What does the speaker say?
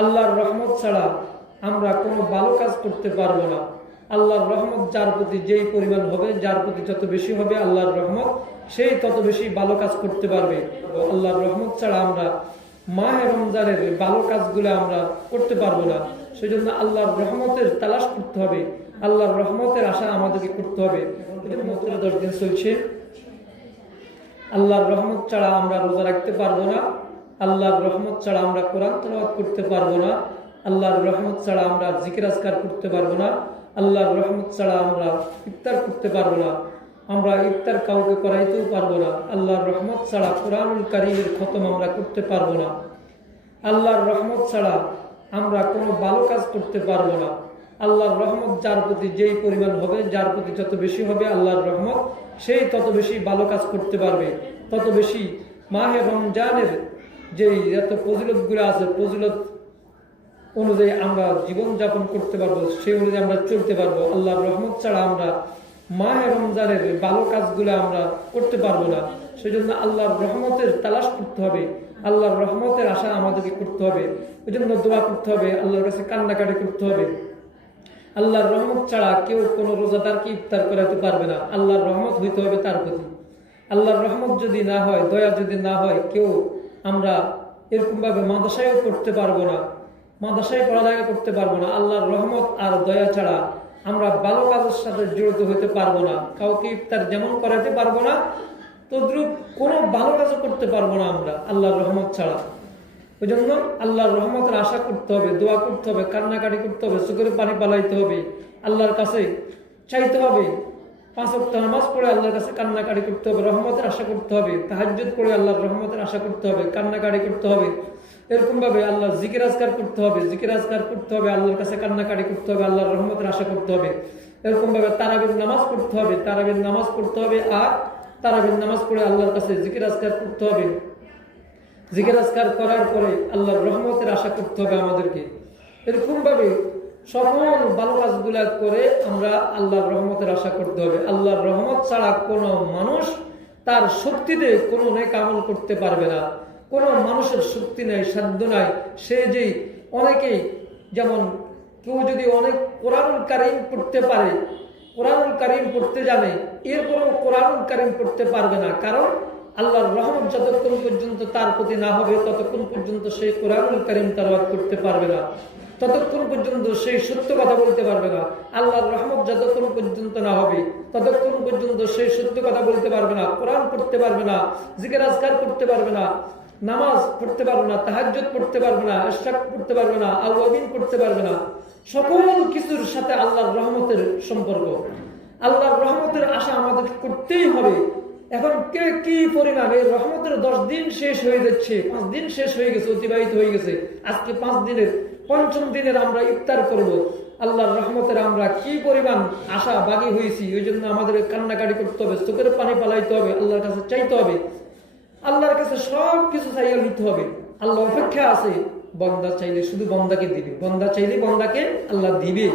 আল্লাহর রহমত ছাড়া আমরা কোনো ভালো কাজ করতে পারবো না। আল্লাহর রহমত যার প্রতি যেই পরিমাণ হবে, যার প্রতি যত বেশি হবে আল্লাহর রহমত, সেই তত বেশি ভালো কাজ করতে পারবে। আল্লাহর রহমত ছাড়া আমরা মাহে রমজানের ভালো কাজগুলো আমরা করতে পারবো না। সেই জন্য আল্লাহর রহমতের তালাশ করতে হবে, আল্লাহর রহমতের আশা আমাদেরকে করতে হবে। 10 দিন চলছে, আল্লাহর রহমত ছাড়া আমরা রোজা রাখতে পারবো না, আল্লাহর রহমত ছাড়া আমরা কোরআন তেলাওয়াত করতে পারবো না, আল্লাহর রহমত ছাড়া আমরা জিকির আজকার করতে পারবো না, আল্লাহর রহমত ছাড়া আমরা ইফতার করতে পারবো না, আমরা ইফতার কাউকে করাইতেও পারবো না, আল্লাহর রহমত ছাড়া কোরআনুল কারীমের খতম আমরা করতে পারবো না, আল্লাহর রহমত ছাড়া আমরা কোনো ভালো কাজ করতে পারবো না। আল্লাহর রহমত যার প্রতি যেই পরিমাণ হবে, যার প্রতি যত বেশি হবে আল্লাহর রহমত, সেই তত বেশি ভালো কাজ করতে পারবে, তত বেশি মাহে রমজানের যেই এত ফজিলতগুলো আছে, ফজিলত অনুযায়ী আমরা জীবনযাপন করতে পারবো, সেই অনুযায়ী আমরা চলতে পারবো। আল্লাহর রহমত ছাড়া আমরা মাহে রমজানের ভালো কাজগুলো আমরা করতে পারবো না। সেই জন্য আল্লাহর রহমতের তালাশ করতে হবে, আল্লাহর রহমতের আশা আমাদেরকে করতে হবে। ওই জন্য দোয়া করতে হবে, আল্লাহর কাছে কান্নাকাটি করতে হবে। আল্লাহর রহমত ছাড়া কেউ কোনো রোজাদারকে ইফতার করাতে পারবে না। আল্লাহর রহমত হইতে হবে তার প্রতি। আল্লাহর রহমত যদি না হয়, দয়া যদি না হয়, কেউ আমরা এরকমভাবে মাদ্রাসায়ও করতে পারবো না, মাদ্রাসায় পড়ালেখা করতে পারবো না। আল্লাহর রহমত আর দয়া ছাড়া আমরা ভালো কাজের সাথে জড়িত হতে পারবো না। কাউকে ইফতার যেমন করাতে পারবো না, তদ্রুপ কোনো ভালো কাজও করতে পারবো না আমরা আল্লাহর রহমত ছাড়া। ওই জন্য আল্লাহর রহমতের আশা করতে হবে, দোয়া করতে হবে, কান্নাকাটি করতে হবে, চোখের পানি পালাইতে হবে, আল্লাহর কাছে চাইতে হবে। 5 ওয়াক্ত নামাজ পড়ে আল্লাহর কাছে কান্নাকাটি করতে হবে, রহমতের আশা করতে হবে। তাহাজ্জুদ করে আল্লাহর রহমতের আশা করতে হবে, কান্নাকাটি করতে হবে। এরকম ভাবে আল্লাহর জিকির আজকার করতে হবে, জিকির আজকার করতে হবে, আল্লাহর কাছে কান্নাকাটি করতে হবে, আল্লাহর রহমতের আশা করতে হবে। এরকম ভাবে তারাবির নামাজ পড়তে হবে, তারাবির নামাজ পড়তে হবে, আর তারাবির নামাজ পড়ে আল্লাহর কাছে জিকির আজকার করতে হবে। জিকির আজকার করার পরে আল্লাহর রহমতের আশা করতে হবে আমাদেরকে। এরকম ভাবে সকল ভালো কাজগুলা করে আমরা আল্লাহর রহমতের আশা করতে হবে। আল্লাহর রহমত ছাড়া কোনো মানুষ তার শক্তিতে কোনো নেক আমল করতে পারবে না। কোনো মানুষের শক্তি নাই, সাধ্য নাই। সে যে অনেকেই, যেমন কেউ যদি অনেক কোরআনুল কারীম পড়তে পারে, কোরআনুল কারীম পড়তে জানে, এরপরও কোরআনুল কারীম পড়তে পারবে না। কারণ আল্লাহর রহমত যতক্ষণ পর্যন্ত তার প্রতি না হবে, ততক্ষণ পর্যন্ত সেই কোরআনুল কারীম তেলাওয়াত করতে পারবে না, ততক্ষণ পর্যন্ত সেই সত্য কথা বলতে পারবে না। আল্লাহর রহমত যতক্ষণ পর্যন্ত না হবে, ততক্ষণ পর্যন্ত সেই সত্য কথা বলতে পারবে না, কোরআন পড়তে পারবে না, জিকির আজকার করতে পারবে না, নামাজ পড়তে পারবে না, তাহাজ্জুদ পড়তে পারবে না, ইশরাক পড়তে পারবে না, আওয়াবিন পড়তে পারবে না। সকল কিছুর সাথে আল্লাহর রহমতের সম্পর্ক, আল্লাহর রহমতের আশা আমাদের করতেই হবে। এখন কে কি পরিমাণ এই রহমতের 10 দিন শেষ হয়ে যাচ্ছে, 5 দিন শেষ হয়ে গেছে, অতিবাহিত হয়ে গেছে। আজকে 5 দিনের 5ম দিনের আমরা ইফতার করব। আল্লাহর রহমতের আমরা কি পরিমাণ আশা বাগী হয়েছি। ওই জন্য আমাদের কান্নাকাটি করতে হবে, চোখের পানি পালাইতে হবে, আল্লাহর কাছে চাইতে হবে, আল্লাহর কাছে সব কিছু চাইয়া নিতে হবে। আল্লাহ অপেক্ষা আছে, বন্দা চাইলে শুধু বন্দাকে দিবে, বন্দা চাইলে বন্দাকে আল্লাহ দিবে।